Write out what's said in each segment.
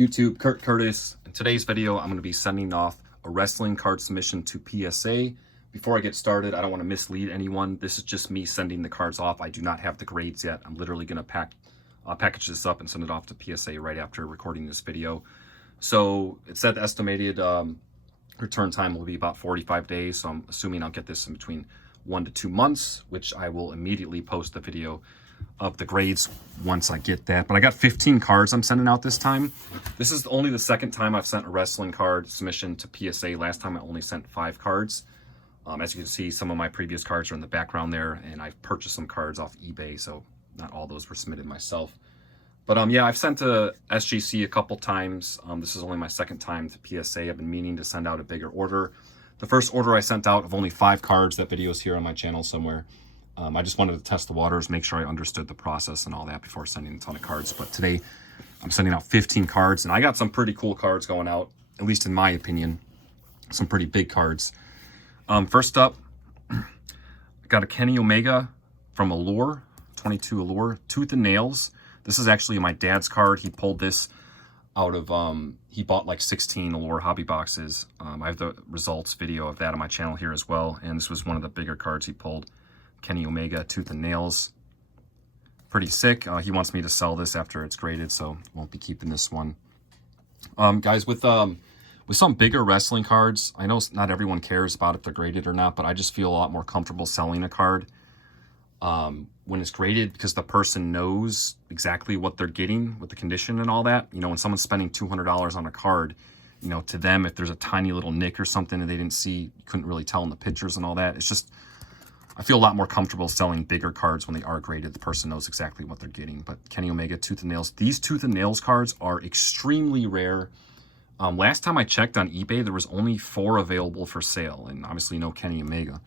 YouTube, Kurt Curtis. In today's video, I'm going to be sending off a wrestling card submission to PSA. Before I get started, I don't want to mislead anyone. This is just me sending the cards off. I do not have the grades yet. I'm literally going to package this up and send it off to PSA right after recording this video. So it said the estimated return time will be about 45 days. So I'm assuming I'll get this in between 1 to 2 months, which I will immediately post the video of the grades once I get that. But I got 15 cards I'm sending out this time. This is only the second time I've sent a wrestling card submission to PSA. Last time I only sent 5 cards. As you can see, some of my previous cards are in the background there, and I've purchased some cards off eBay, so not all those were submitted myself. But yeah, I've sent to SGC a couple times. This is only my second time to PSA. I've been meaning to send out a bigger order. The first order I sent out of only 5 cards, that video is here on my channel somewhere. I just wanted to test the waters, make sure I understood the process and all that before sending a ton of cards. But today, I'm sending out 15 cards, and I got some pretty cool cards going out, at least in my opinion. Some pretty big cards. First up, I got a Kenny Omega from Allure, 22 Allure, Tooth and Nails. This is actually my dad's card. He pulled this out of, he bought like 16 Allure hobby boxes. I have the results video of that on my channel here as well. And this was one of the bigger cards he pulled. Kenny Omega, Tooth and Nails. Pretty sick. He wants me to sell this after it's graded, so won't be keeping this one. Guys, with some bigger wrestling cards, I know not everyone cares about if they're graded or not, but I just feel a lot more comfortable selling a card when it's graded, because the person knows exactly what they're getting with the condition and all that. You know, when someone's spending $200 on a card, you know, to them, if there's a tiny little nick or something that they didn't see, you couldn't really tell in the pictures and all that. It's just, I feel a lot more comfortable selling bigger cards when they are graded. The person knows exactly what they're getting. But Kenny Omega, Tooth and Nails. These Tooth and Nails cards are extremely rare. Last time I checked on eBay, there was only 4 available for sale, and obviously no Kenny Omega.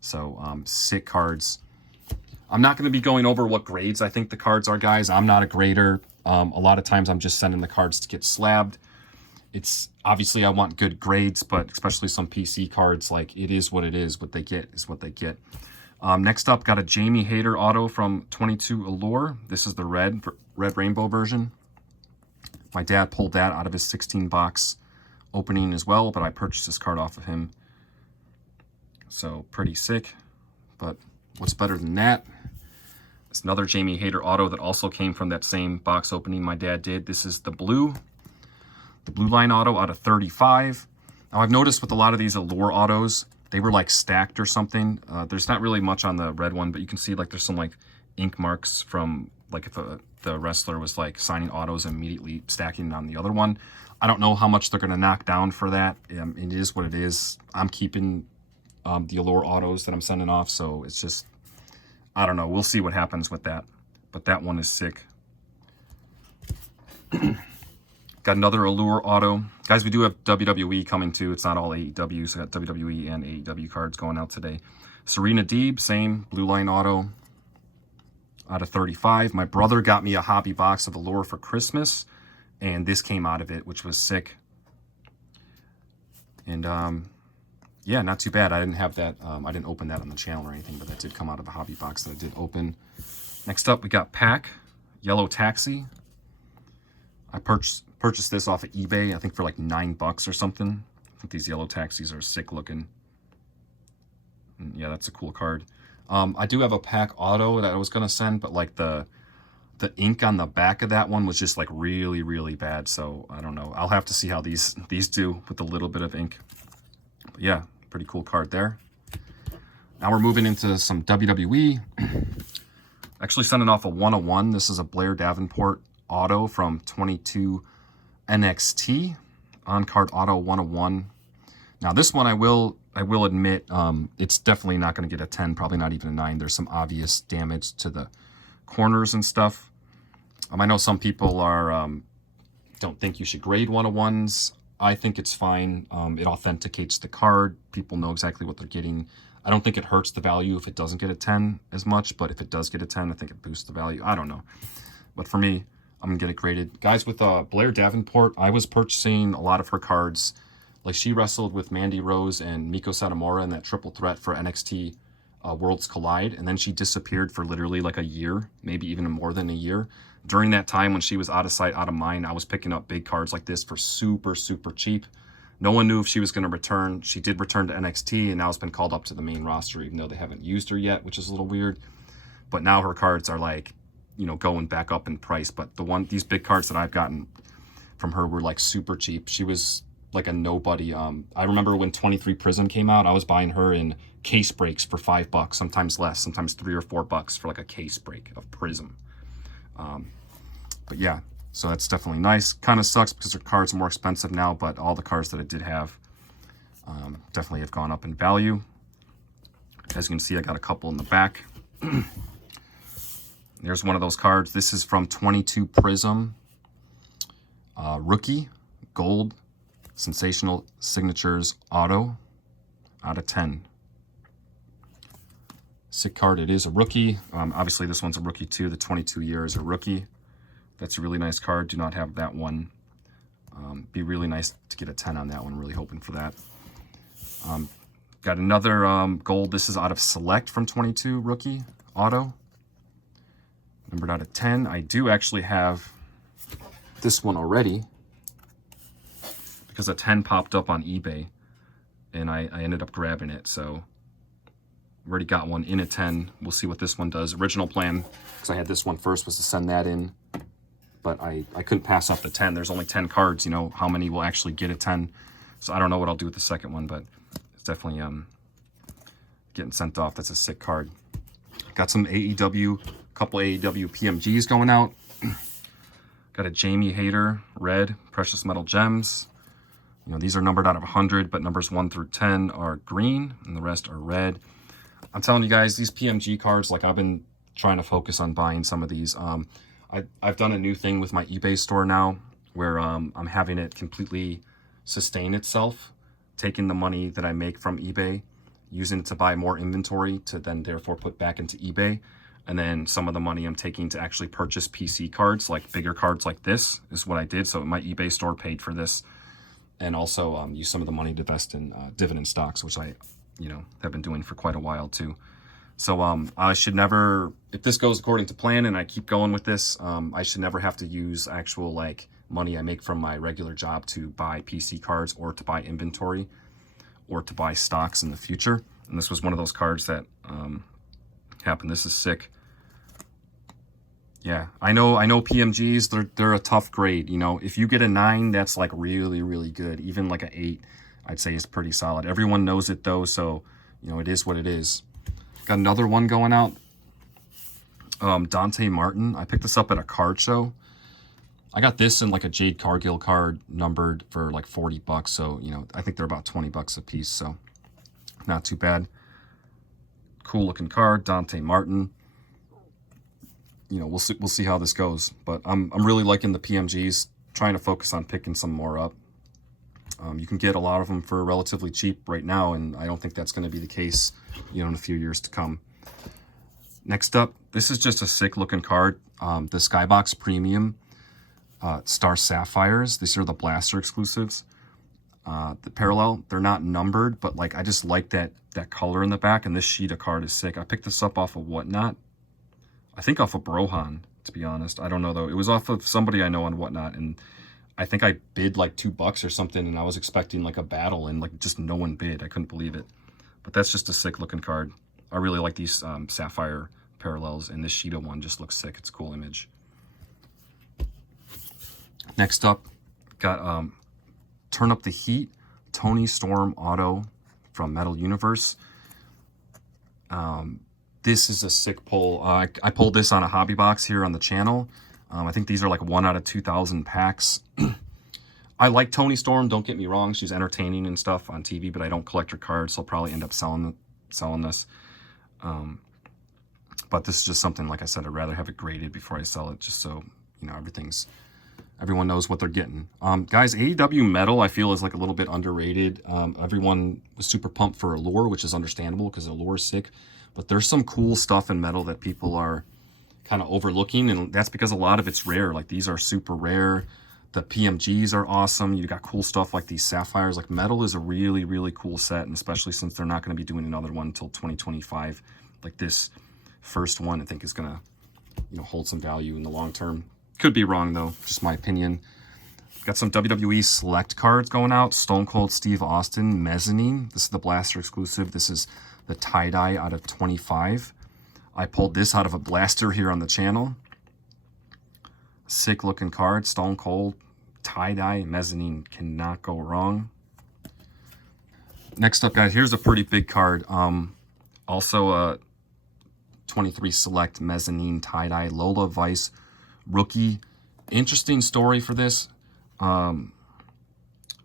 So sick cards. I'm not going to be going over what grades I think the cards are, guys. I'm not a grader. A lot of times I'm just sending the cards to get slabbed. It's obviously I want good grades, but especially some PC cards, like it is what it is. What they get is what they get. Next up, got a Jamie Hayter auto from 22 Allure. This is the red rainbow version. My dad pulled that out of his 16-box opening as well, but I purchased this card off of him. So pretty sick. But what's better than that? It's another Jamie Hayter auto that also came from that same box opening my dad did. This is the blue line auto out of 35. Now I've noticed with a lot of these Allure autos, they were like stacked or something. There's not really much on the red one, but you can see like there's some like ink marks from like if the wrestler was like signing autos and immediately stacking it on the other one. I don't know how much they're going to knock down for that. It is what it is. I'm keeping the Allure autos that I'm sending off, so it's just, I don't know. We'll see what happens with that. But that one is sick. Got another Allure auto. Guys, we do have WWE coming too. It's not all AEW, so I got WWE and AEW cards going out today. Serena Deeb, same blue line auto out of 35. My brother got me a hobby box of Allure for Christmas, and this came out of it, which was sick. And yeah, not too bad. I didn't have that. I didn't open that on the channel or anything, but that did come out of a hobby box that I did open. Next up, we got Pack Yellow Taxi. I purchased this off of eBay, I think for like $9 or something. I think these yellow taxis are sick looking. And yeah, that's a cool card. I do have a Pack auto that I was going to send, but like the ink on the back of that one was just like really, really bad. So I don't know. I'll have to see how these do with a little bit of ink. But yeah, pretty cool card there. Now we're moving into some WWE. Actually sending off a 101. This is a Blair Davenport auto from 22 NXT on card auto 101. Now this one I will admit it's definitely not going to get a 10, probably not even a 9. There's some obvious damage to the corners and stuff. I know some people are don't think you should grade 101s. I think it's fine. It authenticates the card. People know exactly what they're getting. I don't think it hurts the value if it doesn't get a 10 as much, but if it does get a 10, I think it boosts the value. I don't know. But for me, I'm going to get it graded. Guys, with Blair Davenport, I was purchasing a lot of her cards. Like, she wrestled with Mandy Rose and Miko Satomura in that triple threat for NXT Worlds Collide, and then she disappeared for literally like a year, maybe even more than a year. During that time when she was out of sight, out of mind, I was picking up big cards like this for super, super cheap. No one knew if she was going to return. She did return to NXT, and now has been called up to the main roster, even though they haven't used her yet, which is a little weird. But now her cards are like, you know, going back up in price. But these big cards that I've gotten from her were like super cheap. She was like a nobody. I remember when 23 Prism came out, I was buying her in case breaks for $5, sometimes less, sometimes $3 or $4 for like a case break of Prism. But yeah, so that's definitely nice. Kind of sucks because her cards are more expensive now, but all the cards that I did have definitely have gone up in value. As you can see, I got a couple in the back. There's one of those cards. This is from 22 Prism. Rookie, gold, sensational signatures, auto, out of 10. Sick card. It is a rookie. Obviously, this one's a rookie too. The 22 year is a rookie. That's a really nice card. Do not have that one. Be really nice to get a 10 on that one. Really hoping for that. Got another gold. This is out of Select from 22 rookie auto. Numbered out of 10. I do actually have this one already because a 10 popped up on eBay and I ended up grabbing it. So I've already got one in a 10. We'll see what this one does. Original plan, because I had this one first, was to send that in. But I couldn't pass up the 10. There's only 10 cards, you know, how many will actually get a 10. So I don't know what I'll do with the second one, but it's definitely getting sent off. That's a sick card. Got some AEW, couple AEW PMGs going out. Got a Jamie Hayter, red, precious metal gems. You know, these are numbered out of 100, but numbers 1 through 10 are green, and the rest are red. I'm telling you guys, these PMG cards, like I've been trying to focus on buying some of these. I've done a new thing with my eBay store now, where I'm having it completely sustain itself, taking the money that I make from eBay, using it to buy more inventory to then therefore put back into eBay. And then some of the money I'm taking to actually purchase PC cards, like bigger cards like this, is what I did. So my eBay store paid for this. And also use some of the money to invest in dividend stocks, which I, you know, have been doing for quite a while too. So I should never, if this goes according to plan and I keep going with this, I should never have to use actual like money I make from my regular job to buy PC cards or to buy inventory or to buy stocks in the future. And this was one of those cards that happened. This is sick. Yeah, I know PMGs, they're a tough grade. You know, if you get a 9, that's like really, really good. Even like an 8, I'd say is pretty solid. Everyone knows it though, so you know, it is what it is. Got another one going out. Dante Martin. I picked this up at a card show. I got this in like a Jade Cargill card numbered for like $40. So, you know, I think they're about $20 a piece. So not too bad. Cool looking card, Dante Martin. You know, we'll see how this goes. But I'm really liking the PMGs. Trying to focus on picking some more up. You can get a lot of them for relatively cheap right now, and I don't think that's going to be the case, you know, in a few years to come. Next up, this is just a sick looking card. The Skybox Premium Star Sapphires. These are the Blaster exclusives. The parallel, they're not numbered, but like I just like that color in the back, and this sheet of card is sick. I picked this up off of Whatnot. I think off of Brohan, to be honest. I don't know though. It was off of somebody I know on Whatnot, and I think I bid like $2 or something, and I was expecting like a battle, and like just no one bid. I couldn't believe it. But that's just a sick looking card. I really like these Sapphire parallels, and this Sheeta one just looks sick. It's a cool image. Next up, got Turn Up the Heat, Tony Storm Auto from Metal Universe. This is a sick pull. I pulled this on a hobby box here on the channel. I think these are like 1 out of 2,000 packs. I like Tony Storm, don't get me wrong. She's entertaining and stuff on TV, but I don't collect her cards, so I'll probably end up selling this. But this is just something, like I said, I'd rather have it graded before I sell it, just so, you know, everyone knows what they're getting. Guys, AEW Metal, I feel, is like a little bit underrated. Everyone was super pumped for Allure, which is understandable because Allure is sick. But there's some cool stuff in Metal that people are kind of overlooking, and that's because a lot of it's rare. Like these are super rare. The PMGs are awesome. You got cool stuff like these Sapphires. Like Metal is a really, really cool set, and especially since they're not going to be doing another one until 2025. Like this first one, I think is going to, you know, hold some value in the long term. Could be wrong though, just my opinion. Got some WWE Select cards going out. Stone Cold Steve Austin Mezzanine. This is the Blaster exclusive. This is the tie-dye out of 25. I pulled this out of a blaster here on the channel. Sick looking card. Stone Cold tie-dye Mezzanine. Cannot go wrong. Next up, guys, here's a pretty big card. Also a 23 Select Mezzanine tie-dye Lola Vice rookie. Interesting story for this.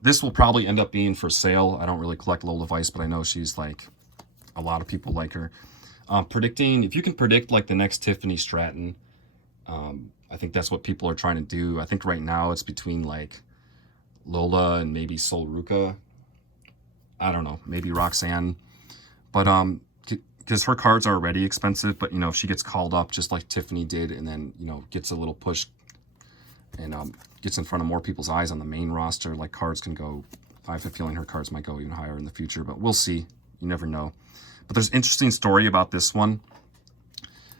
This will probably end up being for sale. I don't really collect Lola Vice, but I know she's like, a lot of people like her. Predicting, if you can predict like the next Tiffany Stratton, I think that's what people are trying to do. I think right now it's between like Lola and maybe Sol Ruka. I don't know, maybe Roxanne. But because her cards are already expensive, but you know, if she gets called up just like Tiffany did, and then, you know, gets a little push and gets in front of more people's eyes on the main roster, like cards can go, I have a feeling her cards might go even higher in the future, but we'll see. You never know. But there's an interesting story about this one.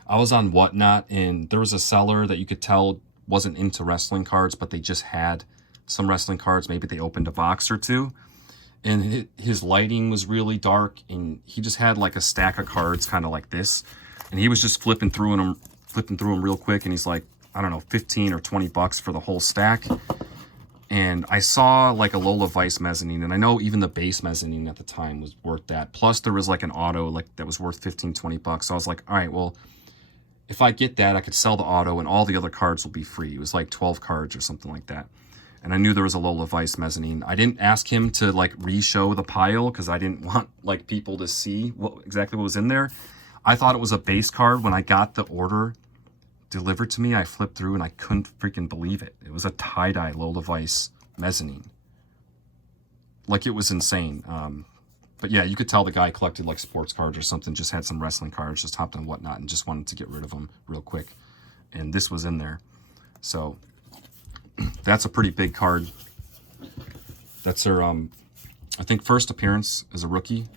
I was on Whatnot, and there was a seller that you could tell wasn't into wrestling cards, but they just had some wrestling cards. Maybe they opened a box or two, and his lighting was really dark, and he just had like a stack of cards kind of like this, and he was just flipping through them real quick, and he's like, I don't know, 15 or 20 bucks for the whole stack. And I saw like a Lola Vice Mezzanine, and I know even the base Mezzanine at the time was worth that. Plus there was like an auto like that was worth 15, 20 bucks. So I was like, all right, well, if I get that, I could sell the auto and all the other cards will be free. It was like 12 cards or something like that. And I knew there was a Lola Vice Mezzanine. I didn't ask him to like re-show the pile because I didn't want like people to see exactly what was in there. I thought it was a base card. When I got the order delivered to me, I flipped through and I couldn't freaking believe it. It was a tie-dye Lola Vice Mezzanine. Like, it was insane. But yeah, you could tell the guy collected like sports cards or something, just had some wrestling cards, just hopped on Whatnot and just wanted to get rid of them real quick. And this was in there. So that's a pretty big card. That's her, I think, first appearance as a rookie.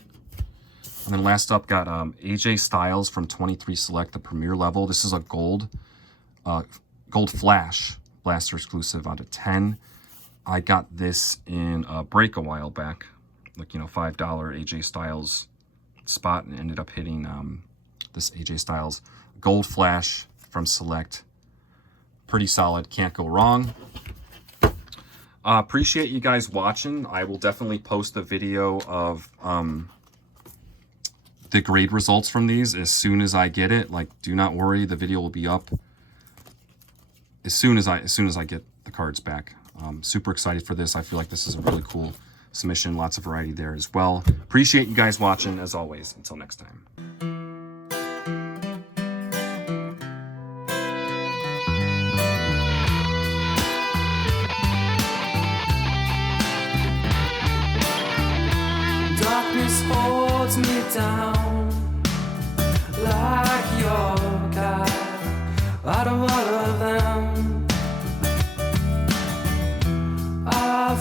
And then last up, got AJ Styles from 23 Select, the premier level. This is a gold Flash Blaster exclusive out of 10. I got this in a break a while back, like, you know, $5 AJ Styles spot, and ended up hitting this AJ Styles gold Flash from Select. Pretty solid, can't go wrong. Appreciate you guys watching. I will definitely post a video of the grade results from these as soon as I get it. Like, do not worry, the video will be up as soon as I get the cards back. Super excited for this. I feel like this is a really cool submission. Lots of variety there as well. Appreciate you guys watching as always. Until next time. Darkness holds me down like your God out of all of them. I